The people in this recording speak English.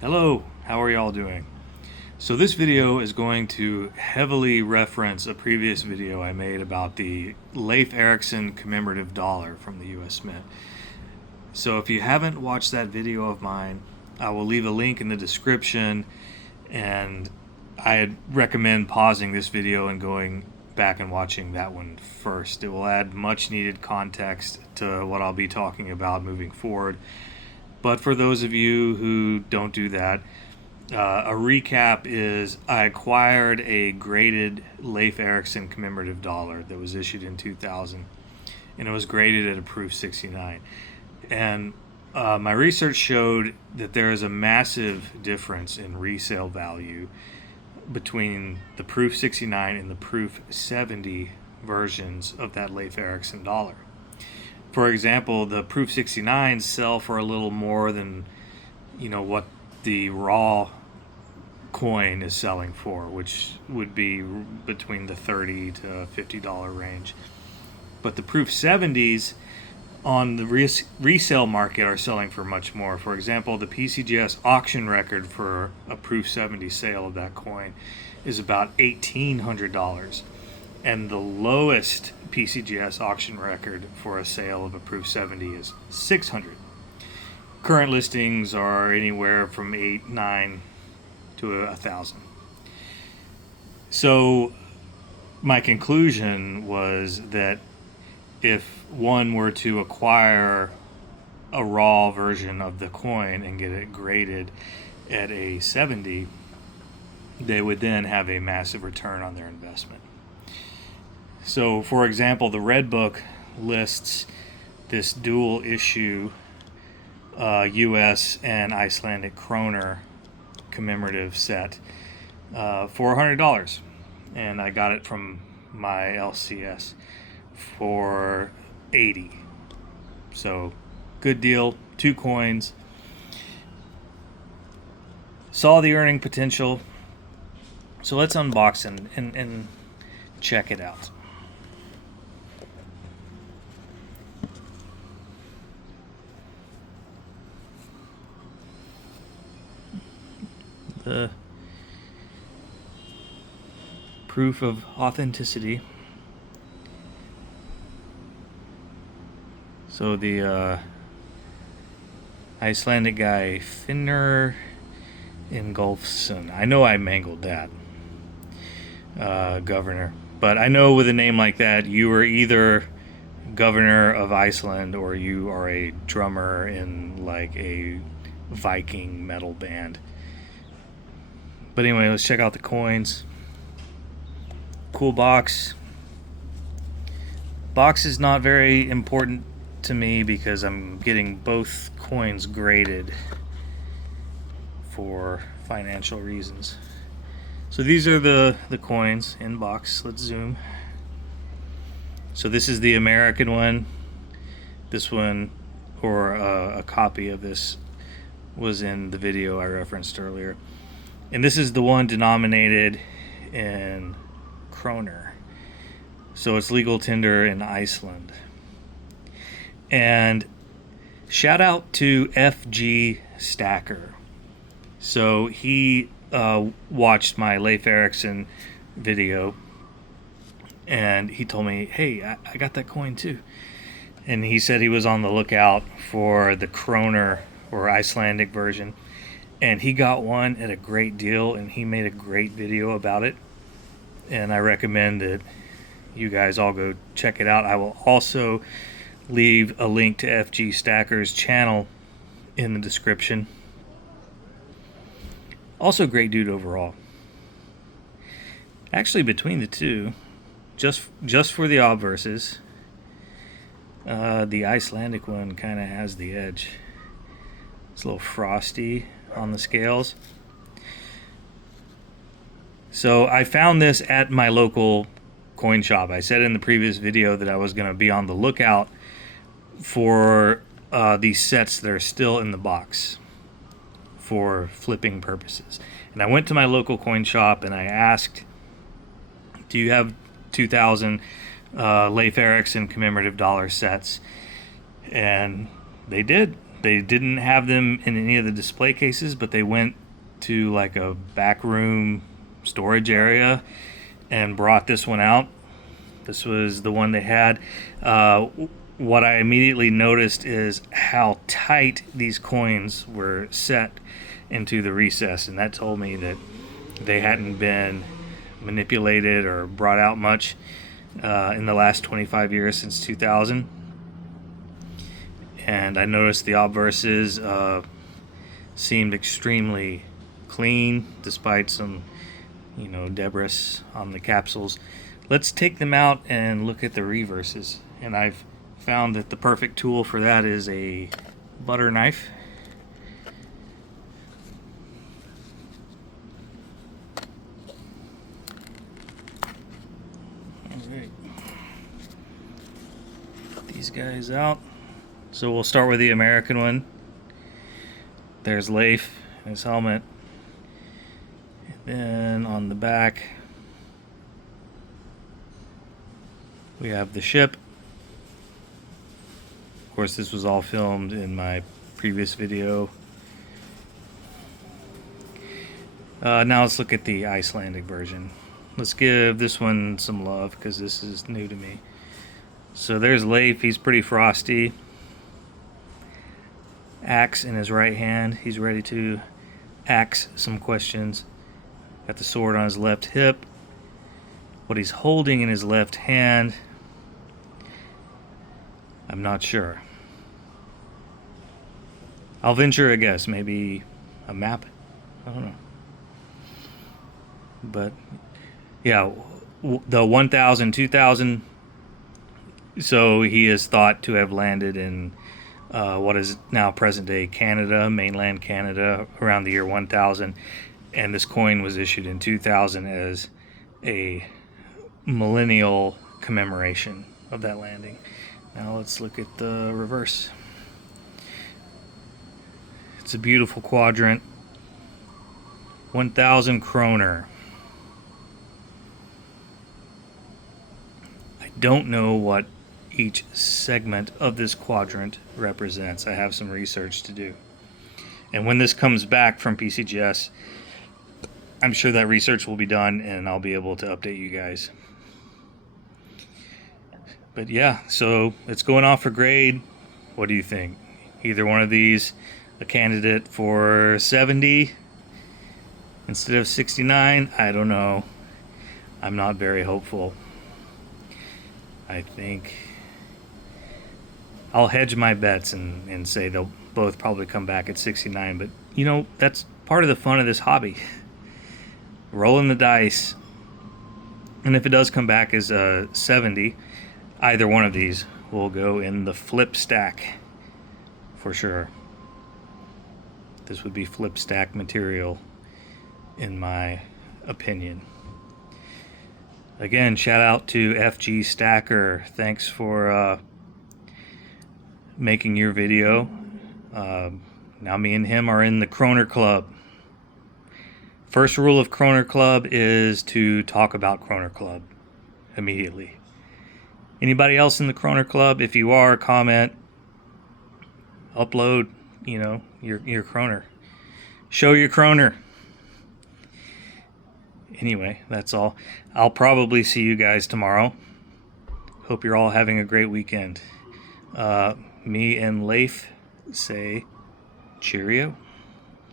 Hello, how are y'all doing? So this video is going to heavily reference a previous video I made about the Leif Ericson commemorative dollar from the US Mint. So if you haven't watched that video of mine, I will leave a link in the description, and I recommend pausing this video and going back and watching that one first. It will add much needed context to what I'll be talking about moving forward. But for those of you who don't do that, a recap is I acquired a graded Leif Ericson commemorative dollar that was issued in 2000, and it was graded at a proof 69. And my research showed that there is a massive difference in resale value between the proof 69 and the proof 70 versions of that Leif Ericson dollar. For example, the proof 69s sell for a little more than what the raw coin is selling for, which would be between the $30 to $50 range. But the proof 70s on the resale market are selling for much more. For example, the PCGS auction record for a proof 70 sale of that coin is about $1,800, and the lowest PCGS auction record for a sale of a proof 70 is $600. Current listings are anywhere from $8, $9 to $1,000. So my conclusion was that if one were to acquire a raw version of the coin and get it graded at a 70, they would then have a massive return on their investment. So, for example, the Red Book lists this dual issue US and Icelandic Kronur commemorative set for $100, and I got it from my LCS for $80. So good deal, 2 coins. Saw the earning potential, so let's unbox and check it out. The proof of authenticity. So the Icelandic guy Finnur Ingolfsson. I know I mangled that. Governor. But I know with a name like that, you are either governor of Iceland or you are a drummer in like a Viking metal band. But anyway, let's check out the coins. Cool box. Box is not very important to me because I'm getting both coins graded for financial reasons. So these are the coins in box. Let's zoom. So this is the American one. This one, or a copy of this, was in the video I referenced earlier. And this is the one denominated in Kronur. So it's legal tender in Iceland. And shout out to FG Stacker. So he watched my Leif Ericson video, and he told me, hey, I got that coin too. And he said he was on the lookout for the Kronur or Icelandic version. And he got one at a great deal, and he made a great video about it. And I recommend that you guys all go check it out. I will also leave a link to FG Stacker's channel in the description. Also great dude overall. Actually, between the two, just for the obverses, the Icelandic one kind of has the edge. It's a little frosty on the scales. So I found this at my local coin shop. I said in the previous video that I was going to be on the lookout for these sets that are still in the box for flipping purposes. And I went to my local coin shop and I asked, do you have 2000 Leif Ericson commemorative dollar sets? And they did. They didn't have them in any of the display cases, but they went to like a back room storage area and brought this one out. This was the one they had. What I immediately noticed is how tight these coins were set into the recess, and that told me that they hadn't been manipulated or brought out much in the last 25 years since 2000. And I noticed the obverses seemed extremely clean, despite some, debris on the capsules. Let's take them out and look at the reverses. And I've found that the perfect tool for that is a butter knife. Alright. Put these guys out. So we'll start with the American one. There's Leif and his helmet. And then on the back, we have the ship. Of course, this was all filmed in my previous video. Now let's look at the Icelandic version. Let's give this one some love because this is new to me. So there's Leif. He's pretty frosty. Axe in his right hand. He's ready to axe some questions. Got the sword on his left hip. What he's holding in his left hand, I'm not sure. I'll venture a guess. Maybe a map? I don't know. But yeah, the 1000, 2000. So he is thought to have landed in what is now present-day Canada, mainland Canada, around the year 1000, and this coin was issued in 2000 as a millennial commemoration of that landing. Now let's look at the reverse. It's a beautiful quadrant. 1000 Kronur. I don't know what each segment of this quadrant represents. I have some research to do. And when this comes back from PCGS, I'm sure that research will be done and I'll be able to update you guys. But yeah, so it's going off for grade. What do you think? Either one of these a candidate for 70 instead of 69? I don't know. I'm not very hopeful. I think I'll hedge my bets and say they'll both probably come back at 69. But, that's part of the fun of this hobby. Rolling the dice. And if it does come back as a 70, either one of these will go in the flip stack for sure. This would be flip stack material, in my opinion. Again, shout out to FG Stacker. Thanks for making your video. Now me and him are in the Kronur Klub. First rule of Kronur Klub is to talk about Kronur Klub immediately. Anybody else in the Kronur Klub? If you are, comment, upload, your Kronur. Show your Kronur. Anyway, that's all. I'll probably see you guys tomorrow. Hope you're all having a great weekend. Me and Leif say cheerio.